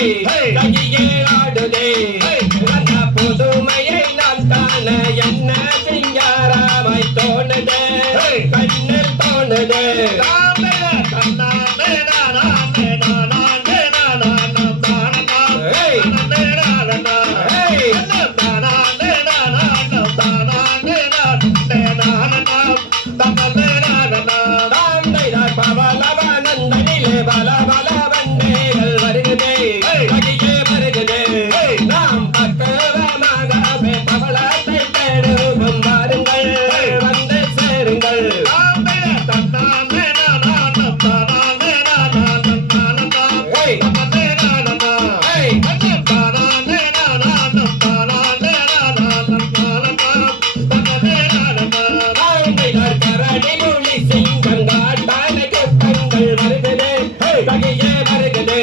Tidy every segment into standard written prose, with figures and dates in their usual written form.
தகியே ஆடுதே அந்த புதுமையை நான் காண என்ன சிங்காரமாய் தோணுதே கண்ணில் தோணுதே பவலவனந்தனிலே பல பல வண்டேகள் வருகுதே தகியே வருகுதே நாம் பக்குவமாகவே பவளத்தை தேடுவோம் வாருங்கள் வந்து சேருங்கள் தகியே வருகுதே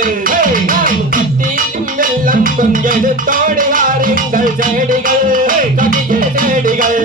நாம் கத்தியும் வெள்ளம்பும் எடுத்தோடி வாருங்கள் செடிகள் தகியே செடிகள்